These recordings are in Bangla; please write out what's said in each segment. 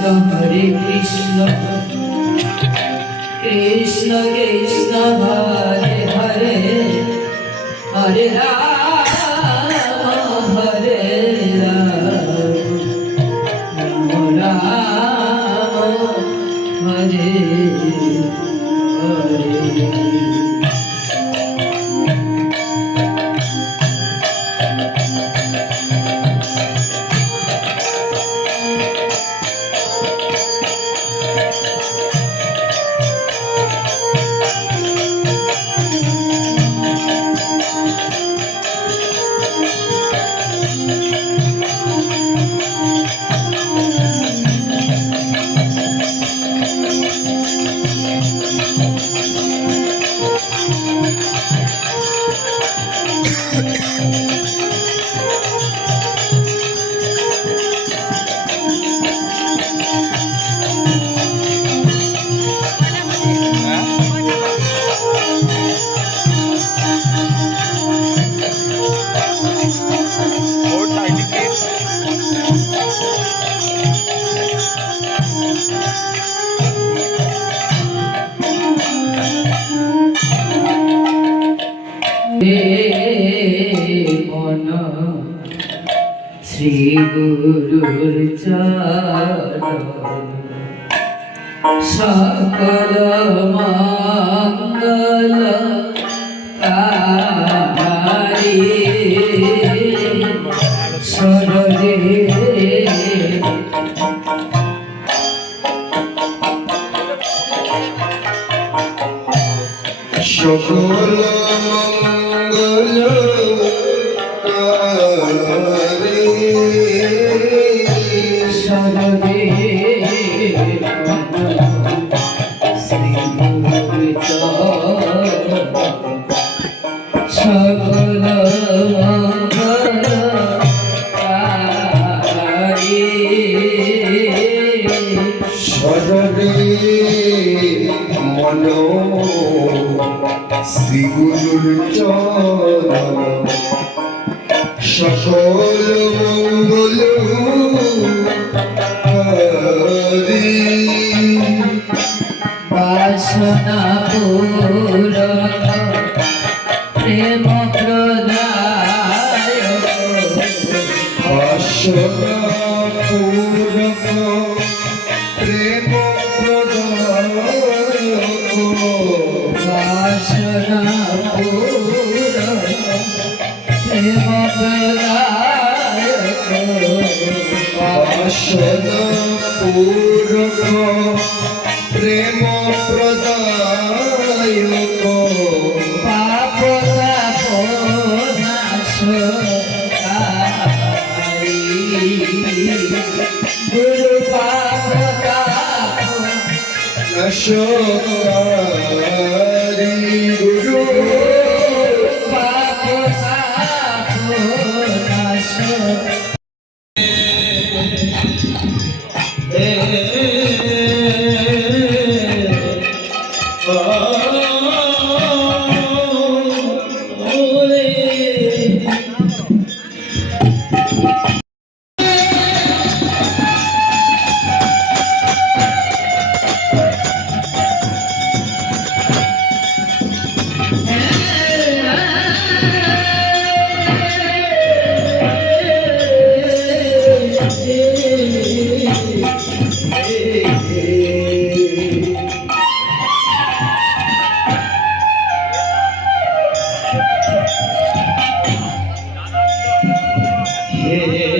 Hare Krishna, Krishna Krishna Hare Hare, Hare Rama, Hare Rama, Rama Rama, Hare Hare. Shri গুরুর চরণ সকল মঙ্গল কারি শরণে সকল মঙ্গল শরণে শ্রী গুরুর চরণ সকল মঙ্গল কারি শরণে মন শ্রী গুরুর চরণ সকল মঙ্গল হরি বাসনা পূরণ প্রেম প্রদায় বাসনা পূরক প্রেম প্রদায়ক বাসনা পূরণ প্রেম প্রদায় বাসনা পূরক প্রেম প্রদায়ক পাপ তাপ নাশকারী গুরু পাপ তাপ নাশকারী গুরু পাপ তাপ নাশকারী হে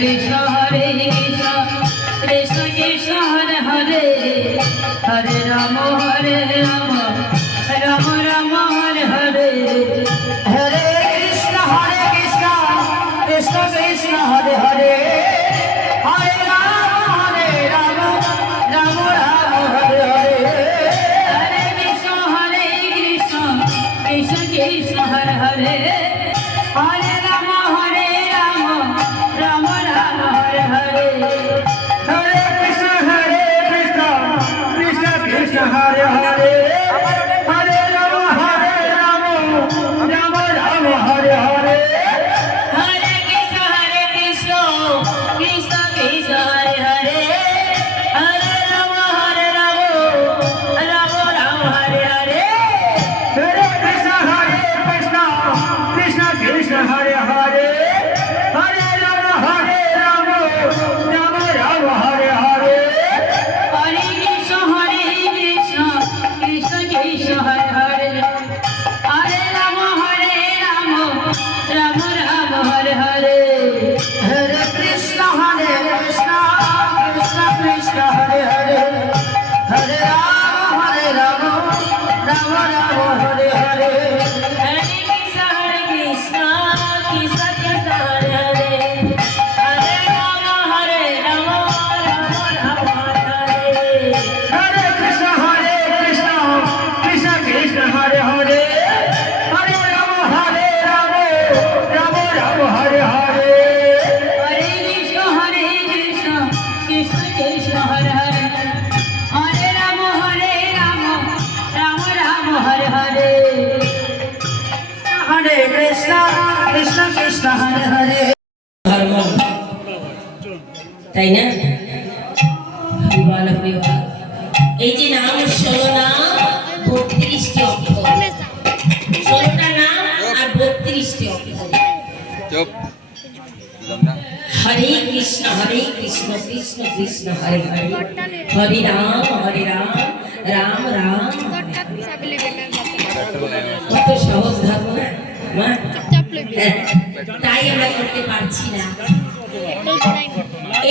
কৃষ্ণ কৃষ্ণ কৃষ্ণ হরে হরে হরে রাম রাম রাম হরে হরে হরে কৃষ্ণ কৃষ্ণ কৃষ্ণ হরে হরে হরে রাম রাম রাম হরে হরে হরে কৃষ্ণ কৃষ্ণ কৃষ্ণ হরে হরে হরে রাম রাম রাম হরে হরে হরে কৃষ্ণ কৃষ্ণ কৃষ্ণ হরে হরে হরে রাম রাম রাম হরে হরে হরে কৃষ্ণ কৃষ্ণ কৃষ্ণ হরে হরে হরে রাম রাম রাম হরে হরে হরে কৃষ্ণ কৃষ্ণ কৃষ্ণ হরে হরে হরে রাম রাম রাম হরে হরে হরে কৃষ্ণ কৃষ্ণ কৃষ্ণ হরে হরে হরে রাম রাম রাম হরে হরে হরে কৃষ্ণ কৃষ্ণ কৃষ্ণ হরে হরে হরে রাম রাম রাম হরে হরে হরে কৃষ্ণ কৃষ্ণ কৃষ্ণ হরে হরে হরে রাম রাম রাম হরে হরে হরে কৃষ্ণ কৃষ্ণ কৃষ্ণ হরে হরে হরে রাম রাম রাম হরে হরে হরে কৃষ্ণ কৃষ্ণ কৃষ্ণ হরে হরে হরে রাম রাম রাম হরে হরে হরে কৃষ্ণ কৃষ্ণ কৃষ্ণ হরে হরে ধর্ম তাই না হরিবল হরিবল এই যে নাম 16 নাম 32টি অক্ষর 16টা নাম আর 32টি অক্ষর হরে কৃষ্ণ কৃষ্ণ কৃষ্ণ হরে হরে হরে রাম রাম রাম কত সহজ ধর্ম না মা? হ্যাঁ, তাই আমরা করতে পারছি না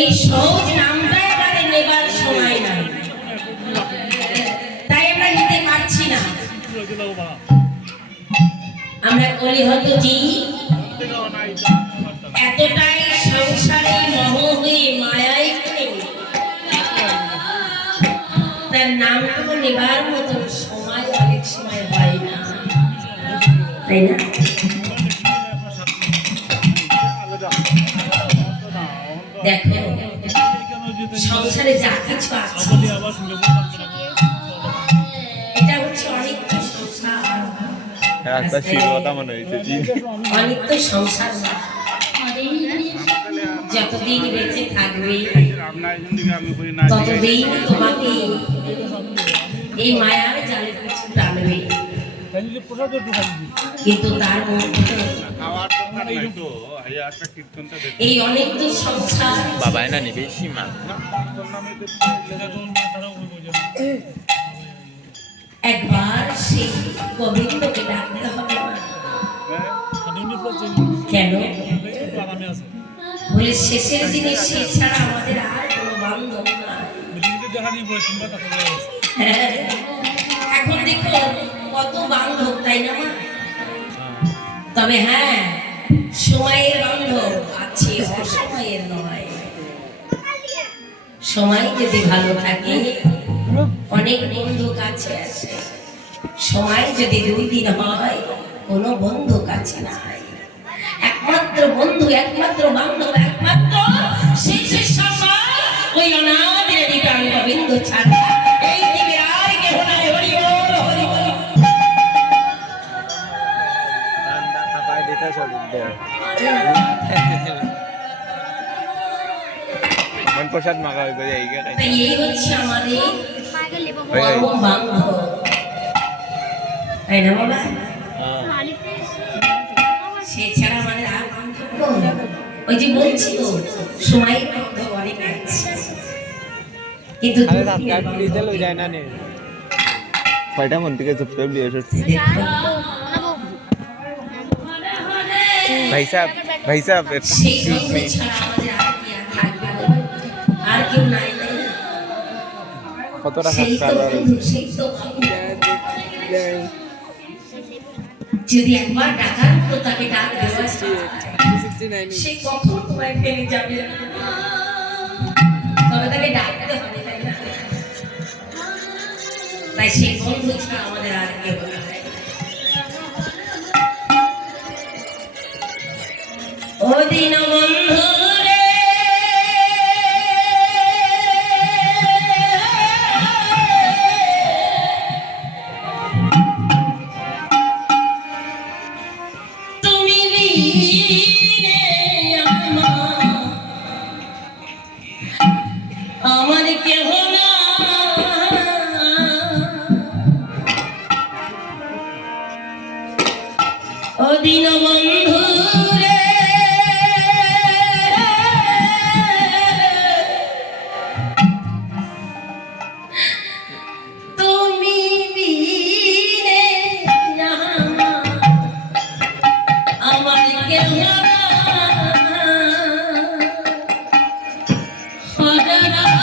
এই সহজ নামটাই আমাদের নেবার সময় নাই তাই আমরা নিতে পারছি না আমরা কলি হতো যে এতটাই সংসারে মোহ হয়ে মায়ায় করে তার নামটুকু নেবার মতো সময় অনেক সময় হয় না তাই না দেখো সংসারে যা কিছু আছে এটা হচ্ছে অনিত্য সংসার অনিত্য সংসার না। যতদিন বেঁচে থাকবে ততদিন তোমাকে এই মায়ার জালের কিছু টানবে কিন্তু তার মধ্যে এই অনিত্য সংসার বাবা না নিবে সীমা একবার সেই গোবিন্দকে ডাকতে হবে না। কেন বলে শেষের দিনে সে ছাড়া আমাদের আর কোনো বান্ধব নাই। হ্যাঁ, এখন দেখো কত বান্ধব তাই না মা? তবে হ্যাঁ সময়ের বান্ধব আছে অসময়ের নয়। সময় যদি ভালো থাকে অনেক বন্ধু কাছে আসে, সময় যদি 2 দিন হয় কোনো বন্ধু কাছে নাই। একমাত্র বন্ধু একমাত্র বান্ধব একমাত্র শেষের সময় ওই অনাদের নিতান্ত গোবিন্দ ছাড়া এই দিকে আর কেহ নাই। হরি বল হরি বল। প্রসাদ মাখা হইবে তাই এই হচ্ছে আমাদের পরম বান্ধব তাই না বাবা? সে ছাড়া আমাদের আর বান্ধব ওই যে বলছি তো সময়ের বান্ধব অনেক আছে কিন্তু কয়টা মন থেকে সাবস্ক্রাইব দিয়ে আসছি ভাই সাহেব সেই বন্ধু ছাড়া আমাদের আর আর কেউ নাই নাই কতটা সেই তো সাবস্ক্রাইবার বন্ধু সেই তো বাবু। যদি একবার ডাকার মতো তাকে ডাক দেওয়া যায়, সে কখন তোমায় ফেলে যাবে না। তবে তাকে ডাকতে হবে, তাই না? তাই সেই বন্ধু ছাড়া আমাদের আর কেউ নাই। ও দিন বন্ধু রে, তুমি বিনে আমার কেহ না। ও দিন বন্ধু রে, তুমি বিনে আমার কেহ না। হরে রাম,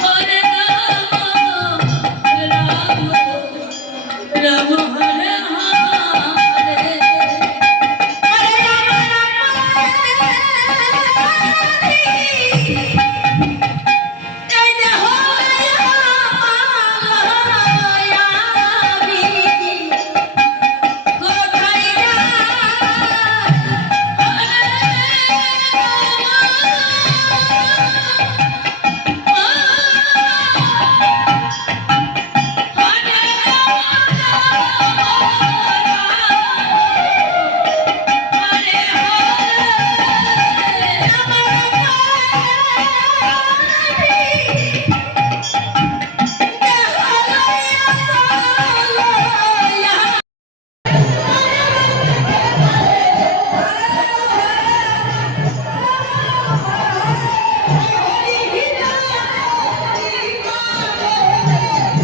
হরে রাম, রাম হরে হরে, হরে রাম এই দেহ মায়াবী, কোথায়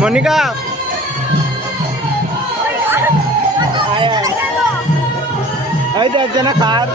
মনিকা এই তো একজনে খার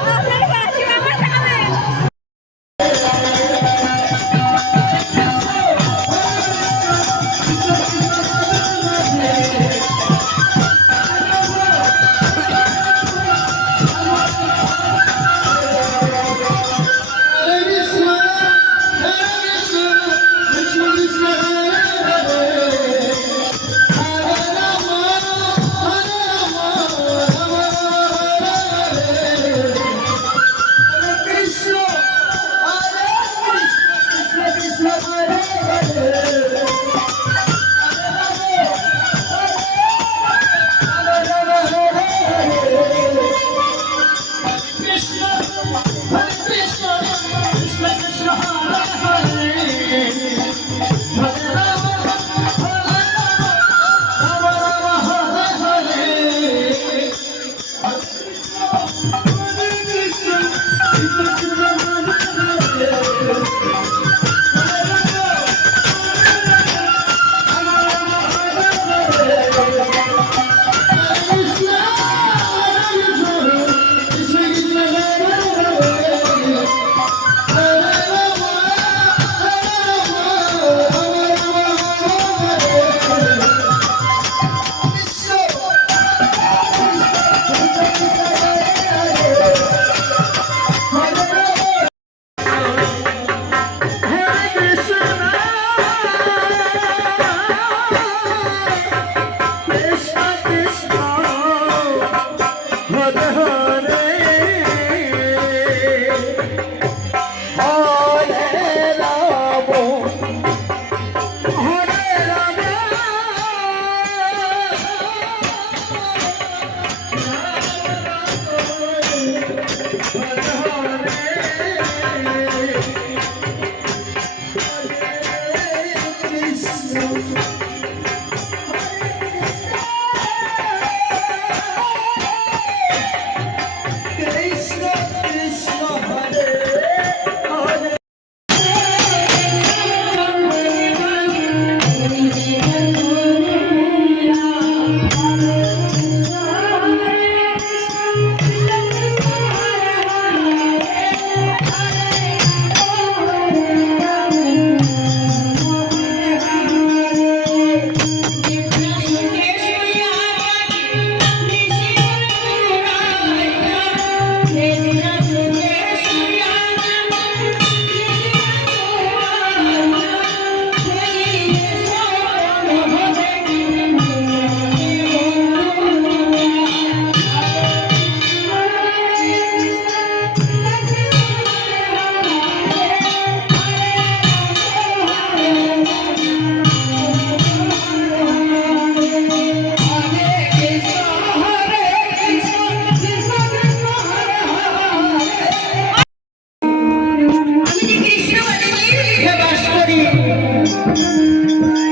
করি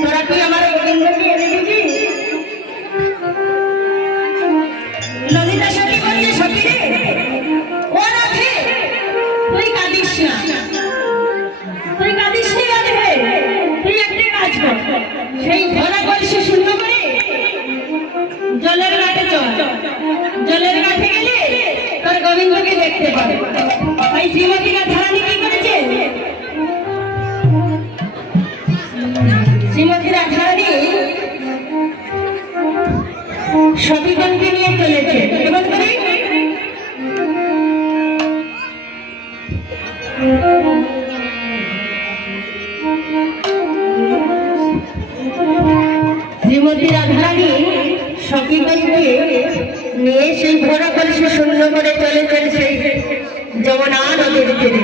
তোরা কি আমার গোবিন্দকে এনে দিবি ললিতা সখী বলছে সখী রে ও রাধে তুই কাঁদিস না তুই কাঁদিস নি রাধে তুই একটা কাজ কর সেই ভরা কলসি শূন্য করে জলের ঘাটে চল জলের ঘাটে গেলে তোর গোবিন্দকে দেখতে পাবে তাই শ্রীমতী রাধারানী কি করেছে শ্রীমতী রাধারানী সতীগণকে নিয়ে চলেছে কেমন করে শ্রীমতী রাধারানী সখীগণকে নিয়ে সেই ভরা কলসি শূন্য করে চলে চলেছে যমুনা নদীর তীরে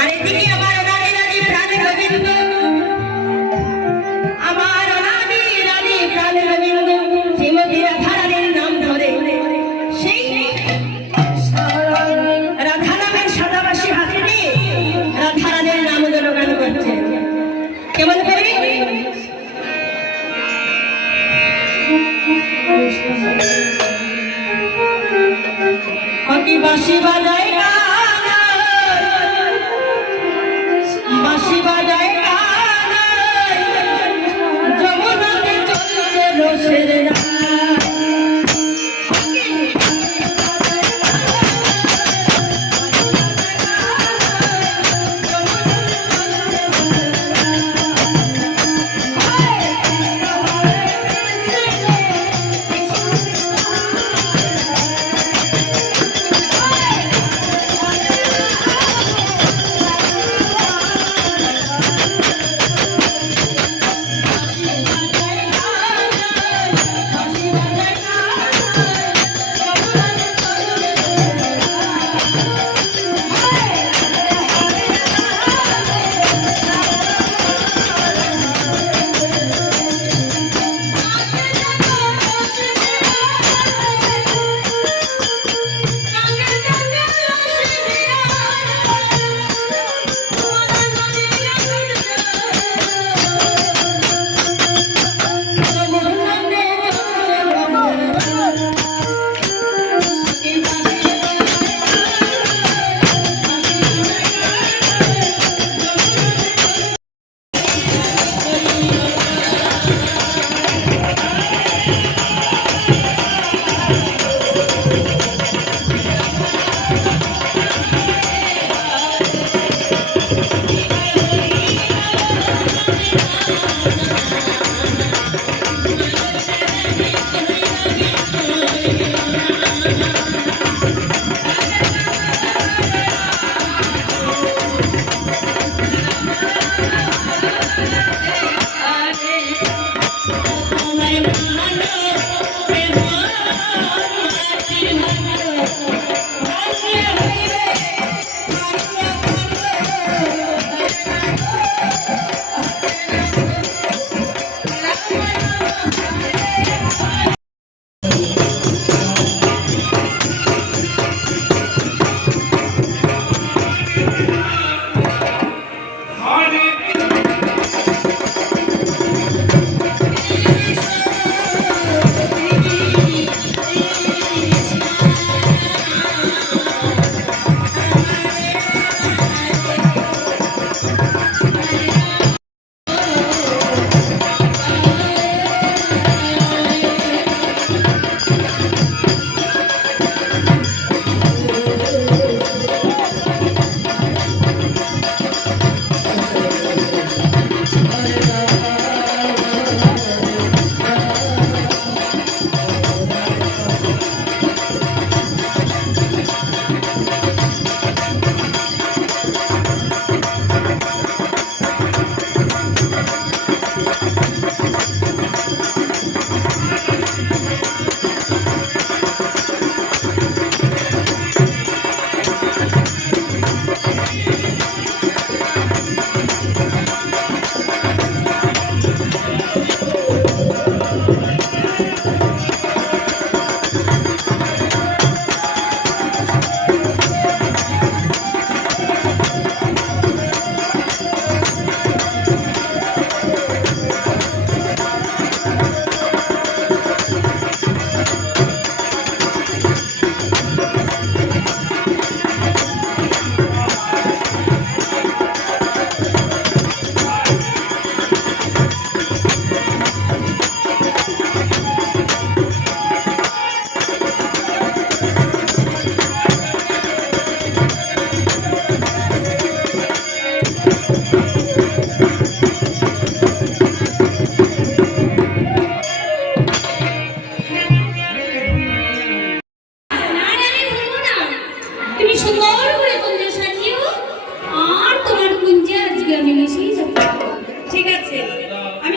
আর এদিকে আমার রানী রানী প্রাণে গোবিন্দ আমার রানী রানী প্রাণে গোবিন্দ শ্রীমতী রাধারানীর নাম ধরে সেই রাধা নামের সাদাবাসী হাতে নিয়ে রাধারানীর নাম জনগান করছে কেমন করে কি বাঁশি বাজায় বাঁশি বাজায় যমুনাতে চলছে রসের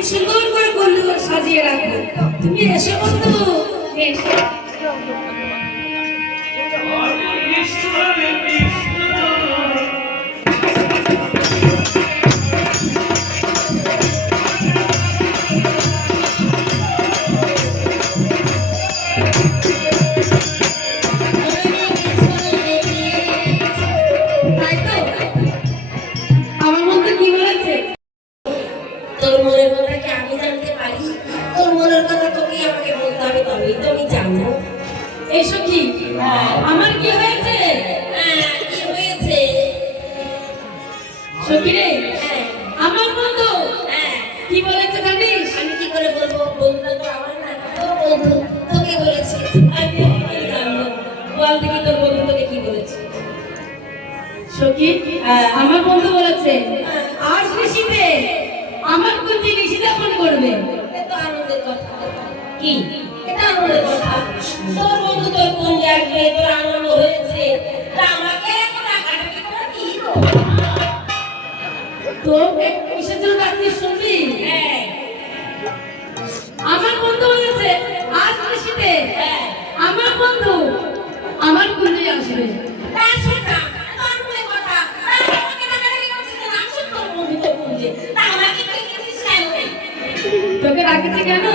সুন্দর করে বন্ধু সাজিয়ে রাখবো। তুমি এসে বন্ধু এসে। তাই তো? আমার বন্ধু কি বলেছে? তোর মনের কথা কি আমি জানতে পারি? তোর মনের কথা তোকে আমাকে বলতে হবে, তবেই তো আমি জানবো। এসো কি? আমার কি হয়েছে? কি হয়েছে? সখী রে, হ্যাঁ, আমার বন্ধু হ্যাঁ, কি বলেছে জানিস? আমি কি করে বলবো? বন্ধু তো আমার না, তোর বন্ধু তোকে বলেছে। আমি কি জানবো? বল দেখি তোর বন্ধু তোকে কি বলেছে? সখী, আমার বন্ধু বলেছে আজ নিশিতে আমার কুঞ্জি নিশিদাপন করবে। এ তো আনন্দের কথা। কি? এটা আনন্দের কথা। তোর বন্ধু তোর কোন আসবে, তোর আনন্দ হয়েছে, তা আমাকে এত টাকাটাকি করা কি গো? তোকে কিসের জন্য ডাকছিস শুনবি? হ্যাঁ, আমার বন্ধু বলেছে আজ নিশিতে হ্যাঁ, আমার বন্ধু আমার কুঞ্জি আসবে। তা শোনা, তো আনন্দের কথা। তা আমাকে টাকাটাকি করছিস কেন? আসুক তোর বন্ধু তোর খুঁজে। তা আমাকে তুই কিছু কেন? তোকে ডাকেছে কেন?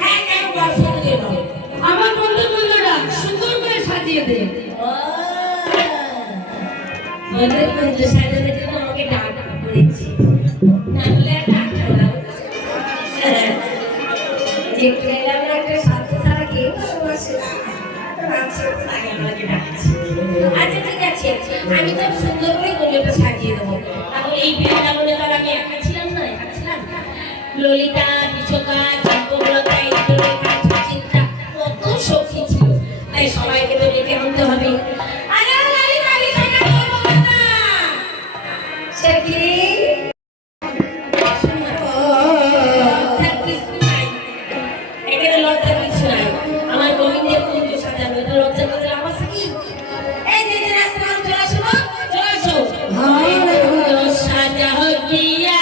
হ্যাঁ, কেন বল, শুনতে দে বল। আমার বন্ধু বন্ধুরা সুন্দর করে সাজিয়ে দে। মনের বন্ধু সাজানোর জন্য আমাকে ডাক করেছে, না হলে আর ডাকতো না। দেখতে এলাম না একটা সাথে ছাড়া কেউ ভালোবাসে না। তাই আমাকে ডাকছে। আচ্ছা ঠিক আছে, আমি তো সুন্দর করে গল্পটা সাজিয়ে দেবো। তাহলে এই বৃন্দাবনে তো আর আমি একা ছিলাম না, একা ছিলাম। ললিতা, বিশোকা, চম্পকলতা, ইন্দ্রলেখা, সুচিত্রা, কত সখী ছিল। তাই সবাইকে তো ডেকে আনতে হবে। আরে ললিতা, বিশোকা, চম্পকলতা, সে কি? লজ্জার কিছু নাই। এখানে লজ্জার কিছু নাই। আমার গোবিন্দের কুঞ্জ সাজানো, এটা লজ্জার কথা আমার কি? এই যে যে রাস্তা মানুষ চলে আসো, চলে আসো। কুঞ্জ সাজাও গিয়া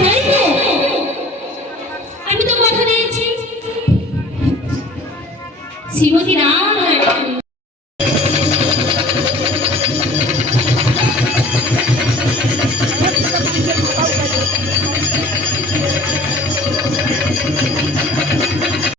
তাই তো? আমি তো কথা দিয়েছি শ্রীমতী রাম